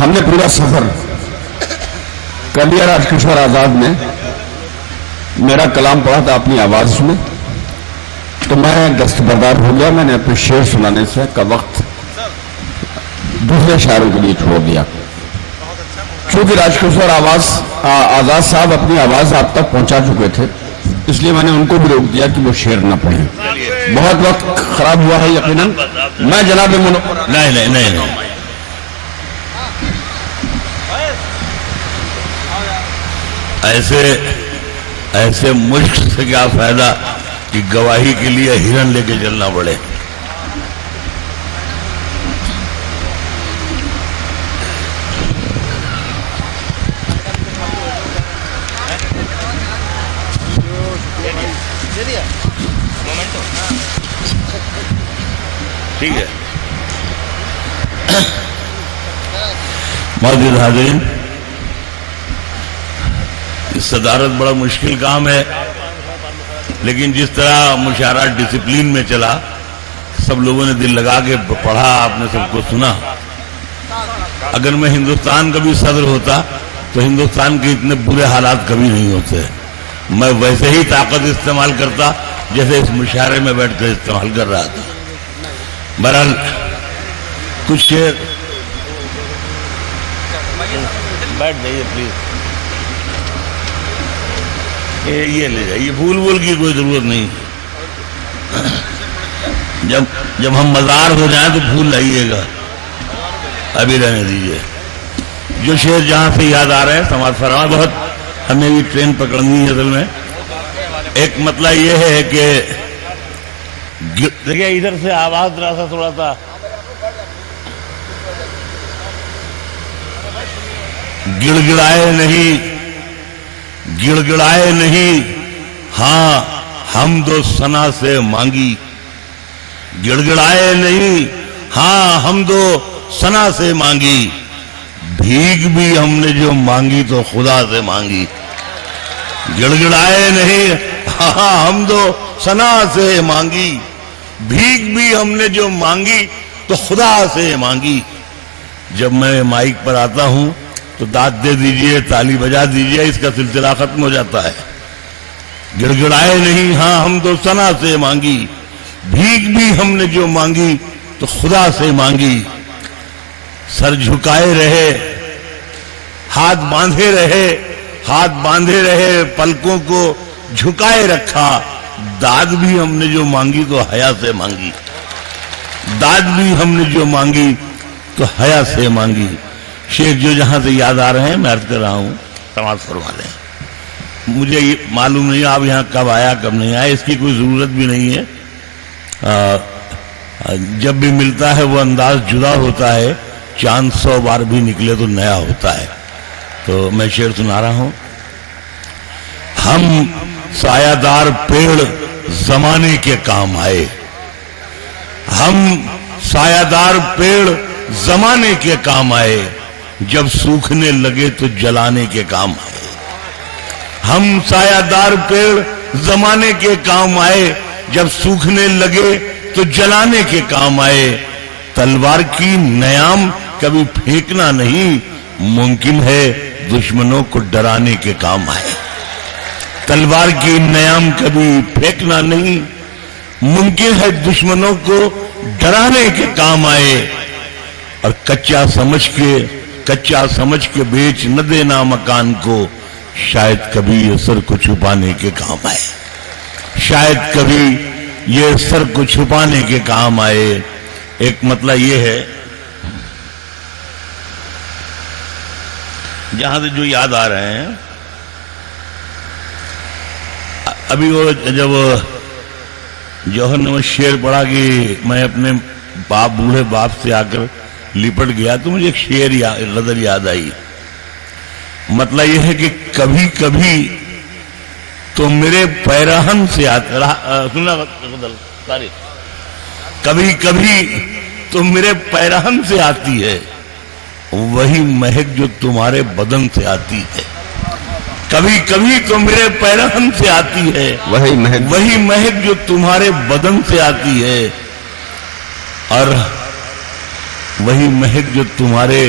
ہم نے پورا سفر کر لیا راج کشور آزاد میں. میرا کلام پڑھا تھا اپنی آواز میں تو میں دستبردار ہو گیا. میں نے اپنے شعر سنانے سے کا وقت دوسرے شاعروں کے لیے چھوڑ دیا. چونکہ راج کشور آزاد صاحب اپنی آواز آپ تک پہنچا چکے تھے اس لیے میں نے ان کو بھی روک دیا کہ وہ شعر نہ پڑھیں. بہت وقت خراب ہوا ہے یقیناً. میں جناب نہیں ایسے مشق سے کیا فائدہ کہ گواہی کے لیے ہرن لے کے چلنا پڑے. ٹھیک ہے معزز حاضرین، صدارت بڑا مشکل کام ہے، لیکن جس طرح مشاورہ ڈسپلین میں چلا، سب لوگوں نے دل لگا کے پڑھا، آپ نے سب کو سنا. اگر میں ہندوستان کا بھی صدر ہوتا تو ہندوستان کے اتنے برے حالات کبھی نہیں ہوتے. میں ویسے ہی طاقت استعمال کرتا جیسے اس مشاعرے میں بیٹھ کر استعمال کر رہا تھا. بہرحال کچھ شعر بیٹھ جائیے پلیز. یہ لے جائیے، پھول کی کوئی ضرورت نہیں. جب ہم مزار ہو جائیں تو پھول لائیے گا، ابھی رہنے دیجیے. جو شعر جہاں سے یاد آ رہے ہیں سماعت فرما. بہت ہمیں بھی ٹرین پکڑنی ہے اصل میں. ایک مسئلہ یہ ہے کہ دیکھیں ادھر سے آواز رہا تھوڑا سا گڑ گڑائے نہیں ہاں حمد و ثنا سے مانگی. گڑ گڑائے نہیں ہاں حمد و ثنا سے مانگی. بھیگ بھی ہم نے جو مانگی تو خدا سے مانگی. گڑ گڑائے نہیں ہاں حمد و ثنا سے مانگی. بھیگ بھی ہم نے جو مانگی تو خدا سے مانگی. جب میں مائک پر آتا ہوں تو داد دے دیجئے، تالی بجا دیجئے، اس کا سلسلہ ختم ہو جاتا ہے. گڑ گڑائے نہیں ہاں حمد و ثنا سے مانگی. بھیگ بھی ہم نے جو مانگی تو خدا سے مانگی. سر جھکائے رہے، ہاتھ باندھے رہے، پلکوں کو جھکائے رکھا. داد بھی ہم نے جو مانگی تو حیا سے مانگی. داد بھی ہم نے جو مانگی تو حیا سے مانگی. شیخ جو جہاں سے یاد آ رہے ہیں میں عرض کر رہا ہوں، سماعت فرما لیں. مجھے یہ معلوم نہیں آپ یہاں کب آیا کب نہیں آیا، اس کی کوئی ضرورت بھی نہیں ہے. جب بھی ملتا ہے وہ انداز جدا ہوتا ہے. چاند 100 بار بھی نکلے تو نیا ہوتا ہے. تو میں شعر سنا رہا ہوں. ہم سایہ دار پیڑ زمانے کے کام آئے. ہم سایہ دار پیڑ زمانے کے کام آئے. جب سوکھنے لگے تو جلانے کے کام آئے. ہم سایہ دار پیڑ زمانے کے کام آئے. جب سوکھنے لگے تو جلانے کے کام آئے. تلوار کی نیام کبھی پھینکنا نہیں، ممکن ہے دشمنوں کو ڈرانے کے کام آئے. تلوار کی نیام کبھی پھینکنا نہیں، ممکن ہے دشمنوں کو ڈرانے کے کام آئے. اور کچا سمجھ کے بیچ نہ دینا مکان کو، شاید کبھی یہ سر کو چھپانے کے کام آئے. شاید کبھی یہ سر کو چھپانے کے کام آئے. ایک مطلب یہ ہے جہاں سے جو یاد آ رہے ہیں. ابھی وہ جب جوہر نے وہ شعر پڑھا کہ میں اپنے بوڑھے باپ سے آ کر لپٹ گیا، تو مجھے ایک شعر غزل یاد آئی. مطلب یہ ہے کہ کبھی کبھی تو میرے پیراہن سے سننا غزل تاریخ. کبھی کبھی تو میرے پیراہن سے آتی ہے وہی مہک جو تمہارے بدن سے آتی ہے. کبھی کبھی تو میرے پیراہن سے آتی ہے وہی مہک جو تمہارے بدن سے آتی ہے. اور وہی مہک جو تمہارے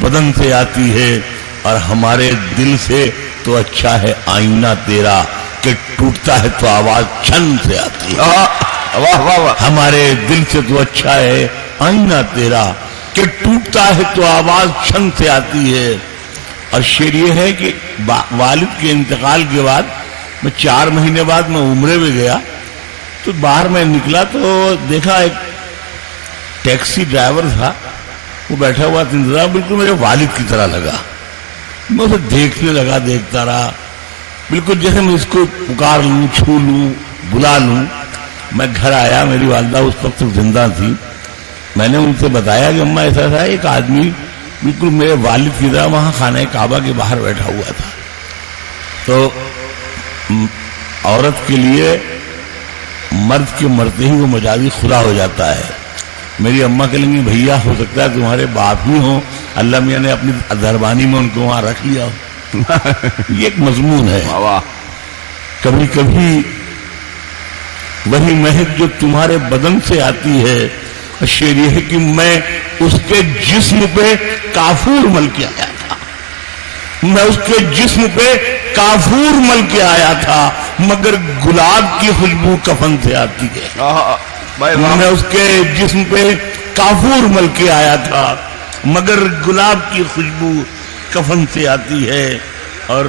بدن سے آتی ہے اور ہمارے دل سے تو اچھا ہے آئینہ تیرا کہ ٹوٹتا ہے تو آواز چھن سے آتی ہے. واہ واہ واہ. ہمارے دل سے تو اچھا ہے آئینہ تیرا کہ ٹوٹتا ہے تو آواز چھن سے آتی ہے. اور شعر یہ ہے کہ والد کے انتقال کے بعد میں 4 مہینے بعد میں عمرے میں گیا تو باہر میں نکلا تو دیکھا ایک ٹیکسی ڈرائیور تھا وہ بیٹھا ہوا تھا انتظار بالکل میرے والد کی طرح لگا. میں اسے دیکھنے لگا دیکھتا رہا بالکل جیسے میں اس کو پکار لوں چھو لوں بلا لوں. میں گھر آیا میری والدہ اس وقت تک زندہ تھی. میں نے ان سے بتایا کہ اماں ایسا تھا ایک آدمی بالکل میرے والد کی طرح وہاں خانہ کعبہ کے باہر بیٹھا ہوا تھا. تو عورت کے لیے مرد کے مرتے ہی وہ مجازی خدا ہو جاتا ہے. میری اماں کہیں گی بھیا ہو سکتا ہے تمہارے باپ ہی ہوں اللہ میاں نے اپنی دربانی میں ان کو وہاں رکھ لیا ہو. یہ ایک مضمون ہے. کبھی کبھی وہی مہک جو تمہارے بدن سے آتی ہے شعر یہ ہے کہ میں اس کے جسم پہ کافور مل کے آیا تھا. میں اس کے جسم پہ کافور مل کے آیا تھا مگر گلاب کی خوشبو کفن سے آتی ہے. میں اس کے جسم پہ کافور مل کے آیا تھا مگر گلاب کی خوشبو کفن سے آتی ہے. اور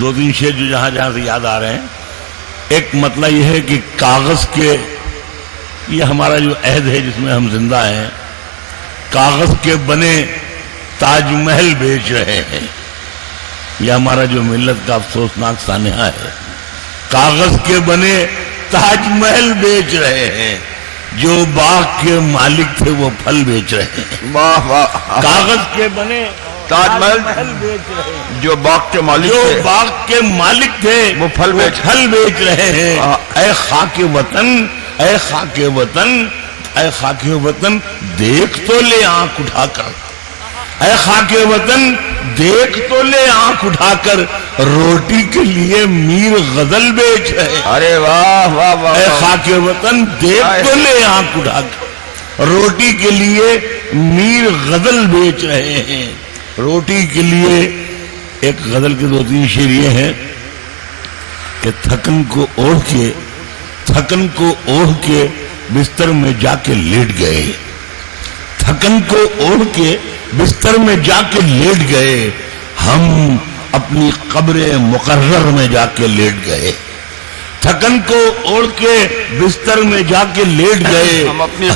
2-3 شعر جو جہاں جہاں سے یاد آ رہے ہیں. ایک مطلب یہ ہے کہ کاغذ کے یہ ہمارا جو عہد ہے جس میں ہم زندہ ہیں کاغذ کے بنے تاج محل بیچ رہے ہیں. یہ ہمارا جو ملت کا افسوسناک سانحہ ہے. کاغذ کے بنے تاج محل بیچ رہے ہیں جو باغ کے مالک تھے وہ پھل بیچ رہے ہیں. واہ واہ. کاغذ کے بنے تاج محل بیچ رہے ہیں جو باغ کے مالک جو تھے باغ کے مالک تھے وہ پھل بیچ رہے ہیں. اے خاک وطن اے خاک وطن اے خاک وطن دیکھ تو لے آنکھ اٹھا کر. اے خاک وطن دیکھ تو لے آنکھ اٹھا کر روٹی کے لیے میر غزل بیچ رہے ہیں. ارے واہ واہ واہ. اے خاک وطن دیکھ تو لے آنکھ اٹھا کر روٹی کے لیے میر غزل بیچ رہے ہیں. روٹی کے لیے ایک غزل کے 2-3 شعر یہ ہیں کہ تھکن کو اوڑھ کے بستر میں جا کے لیٹ گئے. تھکن کو اوڑھ کے بستر میں جا کے لیٹ گئے ہم اپنی قبر مقرر میں جا کے لیٹ گئے. تھکن کو اوڑھ کے بستر میں جا کے لیٹ گئے ہم اپنی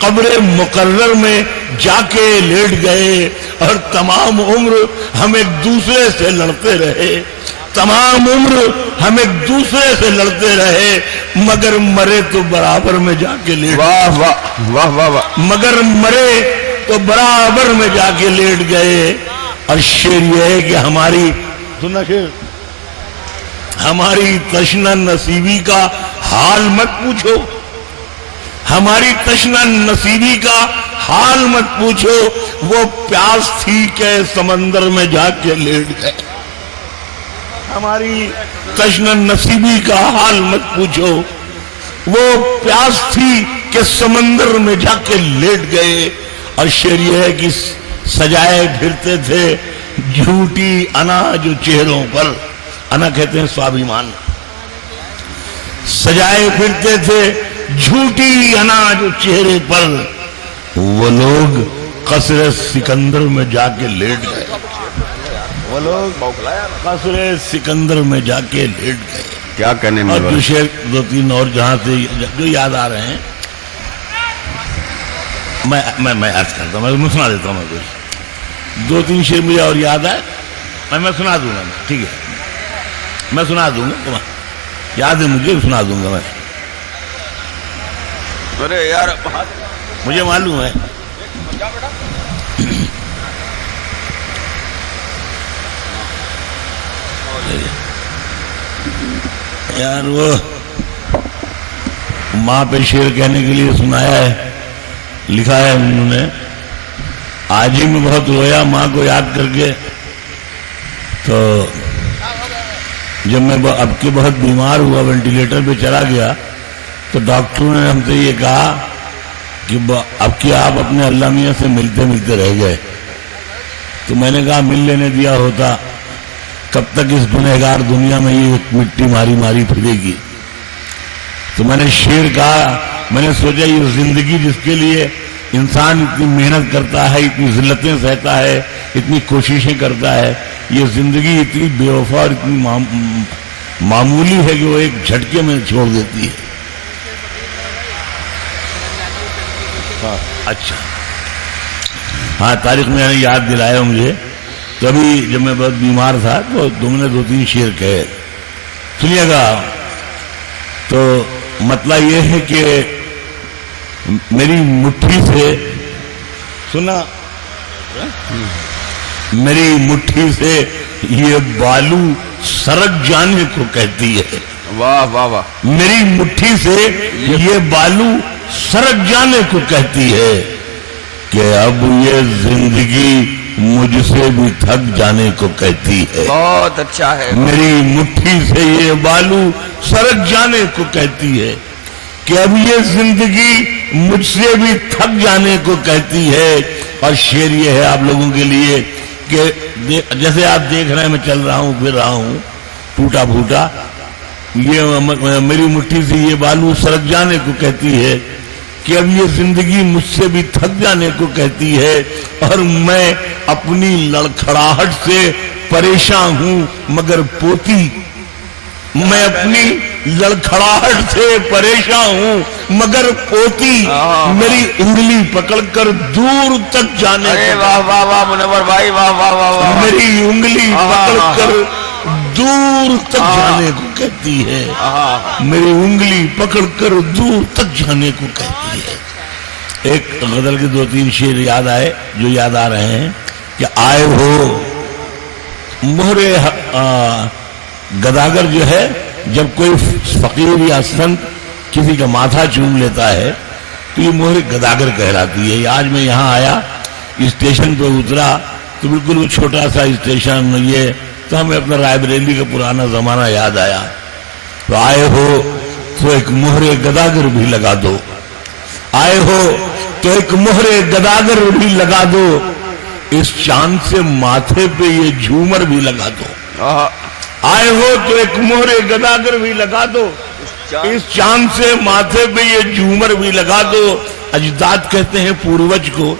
قبر مقرر میں جا کے لیٹ گئے. اور تمام عمر ہم ایک دوسرے سے لڑتے رہے. تمام عمر ہم ایک دوسرے سے لڑتے رہے مگر مرے تو برابر میں جا کے لیٹ. واہ واہ واہ واہ واہ. مگر مرے تو برابر میں جا کے لیٹ گئے. اور شعر یہ ہے کہ ہماری سننا شعر ہماری تشنہ نصیبی کا حال مت پوچھو. ہماری تشنہ نصیبی کا حال مت پوچھو وہ پیاس تھی کہ سمندر میں جا کے لیٹ گئے. ہماری تشنہ نصیبی کا حال مت پوچھو وہ پیاس تھی کہ سمندر میں جا کے لیٹ گئے. اور شعر یہ ہے کہ سجائے پھرتے تھے جھوٹی انا جو چہروں پر. انا کہتے ہیں سوابھیمان. سجائے پھرتے تھے جھوٹی انا جو چہرے پر وہ لوگ قصر سکندر میں جا کے لیٹ گئے. وہ لوگ قصر سکندر میں جا کے لیٹ گئے. کیا کہنے میں. اور جو شعر 2-3 اور جہاں سے جو یاد آ رہے ہیں میں عرض کرتا ہوں. میں سنا دیتا ہوں. میں کچھ 2-3 شعر مجھے اور یاد آئے میں سنا دوں گا. ٹھیک ہے میں سنا دوں گا. یاد ہے مجھے سنا دوں گا. میں ارے یار مجھے معلوم ہے. یار وہ ماں پہ شعر کہنے کے لیے سنایا ہے لکھا ہے انہوں نے. آج ہی میں بہت رویا ماں کو یاد کر کے. تو جب میں اب کے بہت بیمار ہوا وینٹیلیٹر پہ چلا گیا تو ڈاکٹروں نے ہم سے یہ کہا کہ اب کیا آپ اپنے اللہ میاں سے ملتے ملتے رہ گئے؟ تو میں نے کہا مل لینے دیا ہوتا، کب تک اس گنہگار دنیا میں یہ مٹی ماری ماری پھرے گی؟ تو میں نے شعر کہا، میں نے سوچا یہ زندگی جس کے لیے انسان اتنی محنت کرتا ہے، اتنی ذلتیں سہتا ہے، اتنی کوششیں کرتا ہے، یہ زندگی اتنی بے وفا اور اتنی معمولی ہے کہ وہ ایک جھٹکے میں چھوڑ دیتی ہے۔ اچھا ہاں، تاریخ میں نے یاد دلایا مجھے، کبھی جب میں بہت بیمار تھا تو تم نے 2-3 شعر کہے، سنیے گا۔ تو مطلب یہ ہے کہ میری مٹھی سے، سنا، میری مٹھی سے یہ بالو سرک جانے کو کہتی ہے۔ واہ واہ واہ، میری مٹھی سے یہ بالو سرک جانے کو کہتی ہے کہ اب یہ زندگی مجھ سے بھی تھک جانے کو کہتی ہے۔ بہت اچھا ہے۔ میری مٹھی سے یہ بالو سرک جانے کو کہتی ہے کہ اب یہ زندگی مجھ سے بھی تھک جانے کو کہتی ہے۔ اور شعر یہ ہے آپ لوگوں کے لیے کہ جیسے آپ دیکھ رہے ہیں میں چل رہا ہوں، پھر رہا ہوں ٹوٹا پھوٹا، یہ میری مٹھی سے یہ بالو سرک جانے کو کہتی ہے کہ اب یہ زندگی مجھ سے بھی تھک جانے کو کہتی ہے، اور میں اپنی لڑکھڑاہٹ سے پریشان ہوں مگر پوتی، میں اپنی لڑکھڑاہٹ سے پریشان ہوں مگر پوتی میری انگلی پکڑ کر دور تک جانے کو، واہ واہ واہ منور بھائی، واہ واہ واہ واہ، میری انگلی پکڑ کر دور تک جانے کو کہتی ہے، میری انگلی پکڑ کر دور تک جانے کو کہتی ہے۔ ایک غزل کے 2-3 شعر یاد آئے جو یاد آ رہے ہیں کہ آئے ہو مہرے گداگر، جو ہے جب کوئی فقیر یا سنت کسی کا ماتھا چوم لیتا ہے تو یہ مہر گداگر کہلاتی ہے۔ آج میں یہاں آیا، اسٹیشن پہ اترا تو بالکل وہ چھوٹا سا اسٹیشن، یہ تو ہمیں اپنا رائے بریلی کا پرانا زمانہ یاد آیا۔ تو آئے ہو تو ایک مہر گداگر بھی لگا دو، آئے ہو تو ایک مہر گداگر بھی لگا دو، اس چاند سے ماتھے پہ یہ جھومر بھی لگا دو۔ آئے ہو تو ایک مہر گداگر بھی لگا دو، اس چاند سے ماتھے پہ یہ جھومر بھی لگا دو۔ اجداد کہتے ہیں پوروج کو،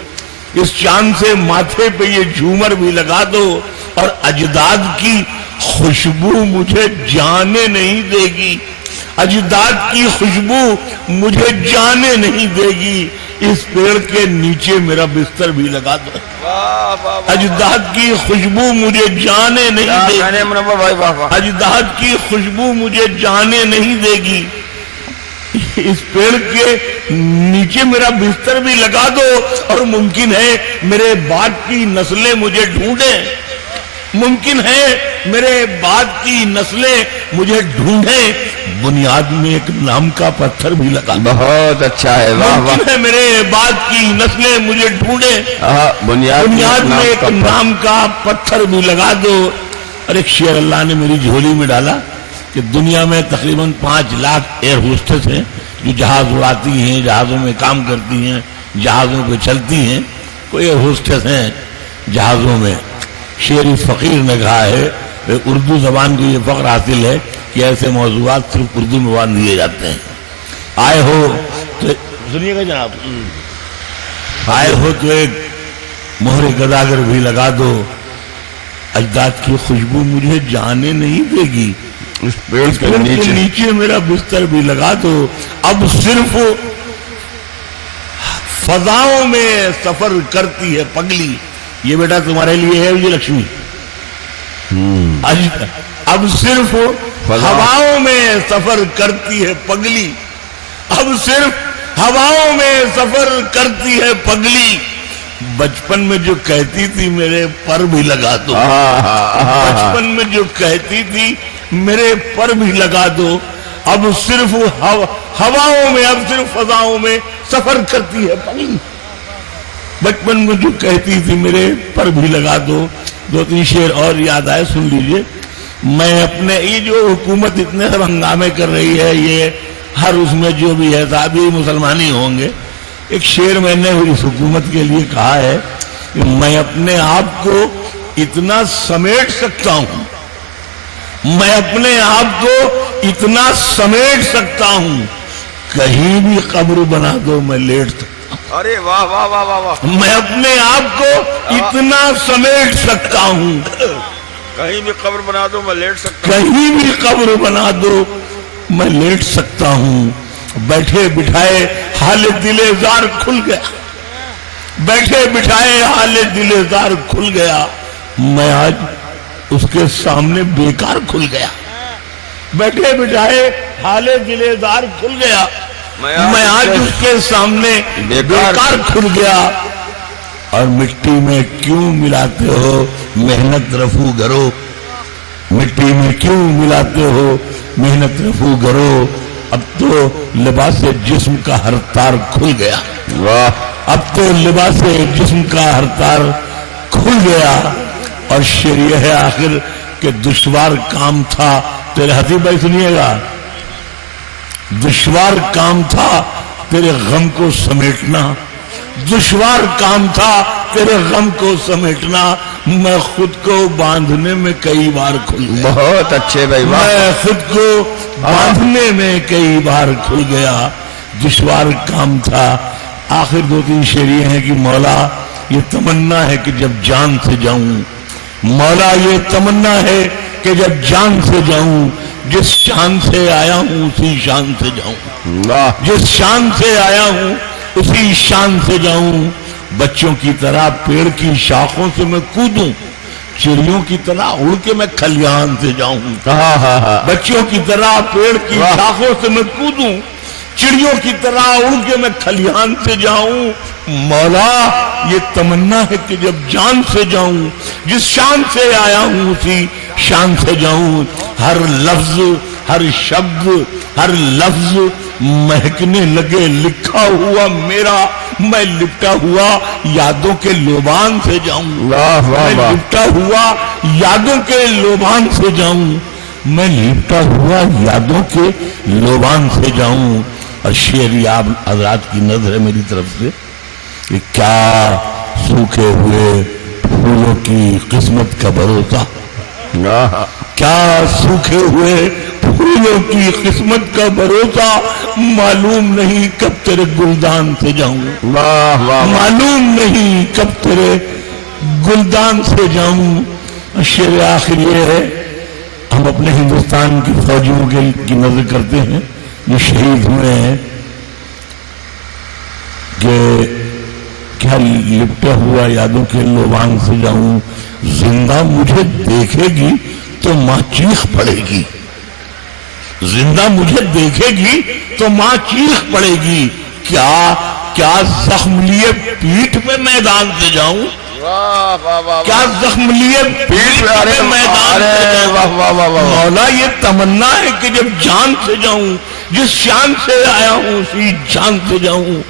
اس چاند سے ماتھے پہ یہ جھومر بھی لگا دو، اور اجداد کی خوشبو مجھے جانے نہیں دے گی، اجداد کی خوشبو مجھے جانے نہیں دے گی، اس پیڑ کے نیچے میرا بستر بھی لگا دو۔ اجداد کی خوشبو مجھے جانے نہیں دے گی، اجداد کی خوشبو مجھے جانے نہیں دے گی، اس پیڑ کے نیچے میرا بستر بھی لگا دو، اور ممکن ہے میرے بعد کی نسلیں مجھے ڈھونڈیں، ممکن ہے میرے بعد کی نسلیں مجھے ڈھونڈیں، بنیاد میں ایک نام کا پتھر بھی لگا دو۔ بہت اچھا ہے، واہ واہ، ممکن ہے میرے بعد کی نسلیں مجھے ڈھونڈیں، بنیاد میں ایک نام کا پتھر بھی لگا دو۔ اور ایک شعر اللہ نے میری جھولی میں ڈالا کہ دنیا میں تقریباً 5 لاکھ ایئر ہوسٹس ہیں جو جہاز اڑاتی ہیں، جہازوں میں کام کرتی ہیں، جہازوں پہ چلتی ہیں، کوئی ایئر ہوسٹس ہیں جہازوں میں۔ شعر فقیر نے کہا ہے اردو زبان کو یہ فخر حاصل ہے کہ ایسے موضوعات صرف اردو میں باندھ دیے جاتے ہیں۔ آئے ہو تو سنیے گا جناب، آئے ہو تو ایک مہر گداگر بھی لگا دو، اجداد کی خوشبو مجھے جانے نہیں دے گی، اس پیڑ کے نیچے میرا بستر بھی لگا دو، اب صرف فضاؤں میں سفر کرتی ہے پگلی۔ یہ بیٹا تمہارے لیے ہے وجے لکشمی، اب صرف ہواؤں میں سفر کرتی ہے پگلی، اب صرف ہواؤں میں سفر کرتی ہے پگلی، بچپن میں جو کہتی تھی میرے پر بھی لگا دو، بچپن میں جو کہتی تھی میرے پر بھی لگا دو، اب صرف ہواؤں میں، اب صرف فضاؤں میں سفر کرتی ہے پگلی، بچپن میں جو کہتی تھی میرے پر بھی لگا دو۔ 2-3 شعر اور یاد آئے، سن لیجئے۔ میں اپنے یہ جو حکومت اتنے سب ہنگامے کر رہی ہے، یہ ہر اس میں جو بھی ہے صاحب یہ مسلمان ہی ہوں گے، ایک شعر میں نے اس حکومت کے لیے کہا ہے کہ میں اپنے آپ کو اتنا سمیٹ سکتا ہوں، میں اپنے آپ کو اتنا سمیٹ سکتا ہوں، کہیں بھی قبر بنا دو میں لیٹ سکتا ہوں۔ ارے واہ واہ واہ واہ واہ، میں اپنے آپ کو اتنا سمیٹ سکتا ہوں، کہیں بھی قبر بنا دو میں لیٹ سکتا ہوں۔ کہیں بھی قبر بنا دو میں لیٹ سکتا ہوں۔ بیٹھے بٹھائے حال دل زار کھل گیا، بیٹھے بٹھائے حال دل زار کھل گیا، میں آج اس کے سامنے بیکار کھل گیا۔ بیٹھے بٹھائے حال دل زار کھل گیا، میں آج اس کے سامنے بیکار کھل گیا۔ اور مٹی میں کیوں ملاتے ہو محنت رفو گرو، مٹی میں کیوں ملاتے ہو محنت رفو گرو، اب تو لباس جسم کا ہر تار کھل گیا، اب تو لباس جسم کا ہر تار کھل گیا۔ اور شعر یہ ہے آخر کہ دشوار کام تھا تیرے، حتیب بھائی سنیے گا، دشوار کام تھا تیرے غم کو سمیٹنا، دشوار کام تھا تیرے غم کو سمیٹنا، میں خود کو باندھنے میں کئی بار کھل گیا، بہت اچھے بھائی، میں خود کو باندھنے میں کئی بار کھل گیا، دشوار کام تھا۔ آخر دو تین شعر یہ ہیں کہ مولا یہ تمنا ہے کہ جب جان سے جاؤں، مولا یہ تمنا ہے کہ جب جان سے جاؤں، جس شان سے آیا ہوں اسی شان سے جاؤں، جس شان سے آیا ہوں اسی شان سے جاؤں، بچوں کی طرح پیڑ کی شاخوں سے میں کودوں، چڑیوں کی طرح اڑ کے میں کھلیان سے جاؤں، بچوں کی طرح پیڑ کی شاخوں سے میں کودوں، چڑیوں کی طرح اڑ کے میں کھلیان سے جاؤں، مولا یہ تمنا ہے کہ جب جان سے جاؤں، جس شان سے آیا ہوں اسی شان سے جاؤں، ہر لفظ ہر شبد ہر لفظ مہکنے لگے لکھا ہوا میرا، میں لپٹا ہوا یادوں کے لوبان سے جاؤں، میں لپٹا ہوا یادوں کے لوبان سے جاؤں، میں لپٹا ہوا یادوں کے لوبان سے جاؤں۔ اور شعر آپ حضرات کی نظر ہے میری طرف سے کہ کیا سوکھے ہوئے پھولوں کی قسمت کا بھروسہ، کیا سوکھے ہوئے پھولوں کی قسمت کا بھروسہ، معلوم نہیں کب تیرے گلدان سے جاؤں، معلوم نہیں کب تیرے گلدان سے جاؤں۔ شعر آخر یہ ہے، ہم اپنے ہندوستان کی فوجیوں کی نظر کرتے ہیں جو شہید ہوئے ہیں کہ کیا لپٹا ہوا یادوں کے لوبان سے جاؤں، زندہ مجھے دیکھے گی تو ماں چیخ پڑے گی، زندہ مجھے دیکھے گی تو ماں چیخ پڑے گی، کیا زخم لیے پیٹھ پہ میدان سے جاؤں، کیا زخم لیے پیٹھ پہ میدان سے جاؤں، مولا یہ تمنا ہے کہ جب جان سے جاؤں، جس شان سے آیا ہوں اسی جان سے جاؤں،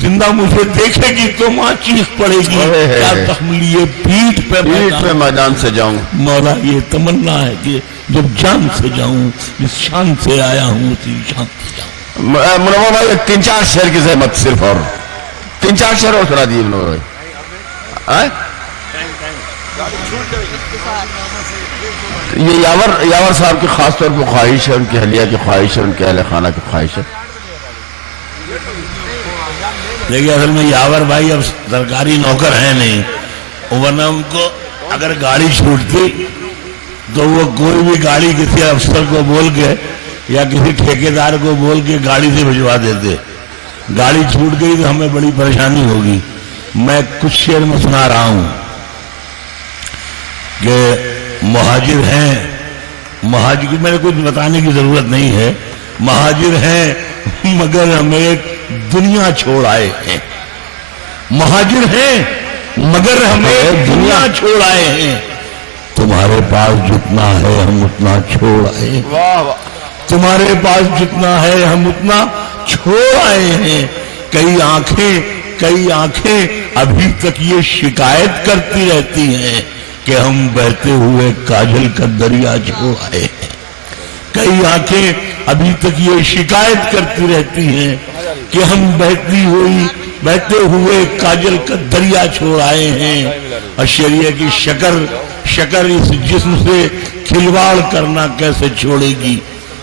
زندہ مجھے دیکھے گی تو ماں چیخ پڑے گی، کیا زخم لیے پیٹھ پہ میدان سے جاؤں، مولا یہ تمنا ہے کہ جب جان سے جاؤں، جس شان سے آیا ہوں اسی شان سے جاؤں۔ منور بھائی تین چار شعر کی زحمت صرف، اور تین چار شعر اور سنا دیے منور بھائی۔ یہ یاور صاحب کی خاص طور پر خواہش ہے، ان کی اہلیہ کی خواہش ہے، ان کے اہل خانہ کی خواہش ہے۔ لیکن اصل میں یاور بھائی اب سرکاری نوکر ہیں نہیں، ورنہ ان کو اگر گاڑی چھوٹتی تو وہ کوئی بھی گاڑی کسی افسر کو بول کے یا کسی ٹھیکیدار کو بول کے گاڑی سے بھجوا دیتے، گاڑی چھوٹ گئی تو ہمیں بڑی پریشانی ہوگی۔ میں کچھ شعر میں سنا رہا ہوں کہ مہاجر ہیں، مہاجر میں نے کچھ بتانے کی ضرورت نہیں ہے، مہاجر ہیں مگر ہمیں ایک دنیا چھوڑ آئے ہیں، مہاجر ہیں مگر ہمیں ایک دنیا چھوڑ آئے ہیں، تمہارے پاس جتنا ہے ہم اتنا چھوڑ آئے ہیں، تمہارے پاس جتنا ہے ہم اتنا چھوڑ آئے ہیں، کئی آنکھیں ابھی تک یہ شکایت کرتی رہتی ہیں کہ ہم بہتے ہوئے کاجل کا دریا چھوڑ آئے ہیں، کئی آنکھیں ابھی تک یہ شکایت کرتی رہتی ہیں کہ ہم بہتی ہوئی بہتے ہوئے کاجل کا دریا چھوڑ آئے ہیں، اشریہ کی شکر اس جسم سے کھلواڑ کرنا کیسے چھوڑے گی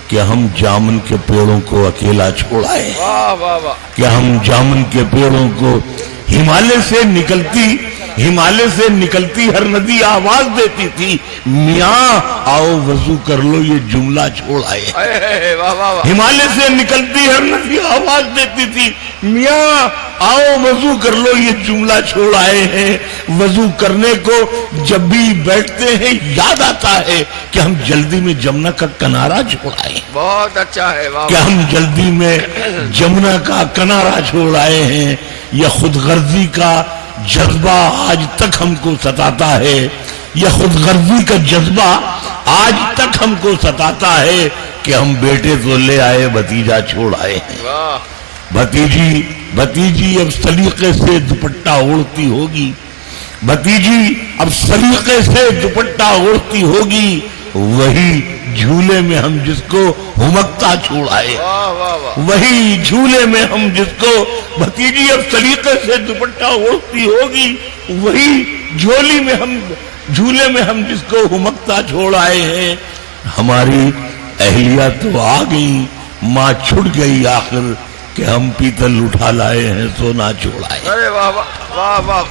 کہ ہم جامن کے پیڑوں کو اکیلا چھوڑ آئے ہیں، واہ واہ واہ، کہ ہم جامن کے پیڑوں کو ہمالیہ سے نکلتی ہر ندی آواز دیتی تھی، میاں آؤ وضو کر لو، یہ جملہ چھوڑ آئے ہیں۔ واہ واہ واہ، ہمالیہ سے نکلتی ہر ندی آواز دیتی تھی، میاں آؤ وضو کر لو، یہ جملہ چھوڑ آئے ہیں۔ وضو کرنے کو جب بھی بیٹھتے ہیں یاد آتا ہے کہ ہم جلدی میں جمنا کا کنارہ چھوڑ آئے ہیں، بہت اچھا ہے، واہ کہ ہم جلدی میں جمنا کا کنارہ چھوڑ آئے ہیں۔ یہ خود غرضی کا جذبہ آج تک ہم کو ستاتا ہے، یہ خود غرضی کا جذبہ آج تک ہم کو ستاتا ہے کہ ہم بیٹے تو لے آئے، بھتیجا چھوڑ آئے ہیں۔ واہ، بھتیجی اب سلیقے سے دوپٹہ اوڑھتی ہوگی، بھتیجی اب سلیقے سے دوپٹہ اوڑھتی ہوگی، وہی جھولے میں ہم جس کو ہمکتا چھوڑ آئے، واہ واہ واہ، وہی جھولے میں ہم جس کو بھتیجی اب سلیقے سے دوپٹہ اوڑھتی ہوگی، وہی جھولے میں ہم جس کو ہمکتا چھوڑ آئے ہیں۔ ہماری اہلیہ تو آ گئی، ماں چھٹ گئی آخر کہ ہم پیتل اٹھا لائے ہیں، سونا چھوڑ آئے۔ ارے واہ واہ واہ واہ،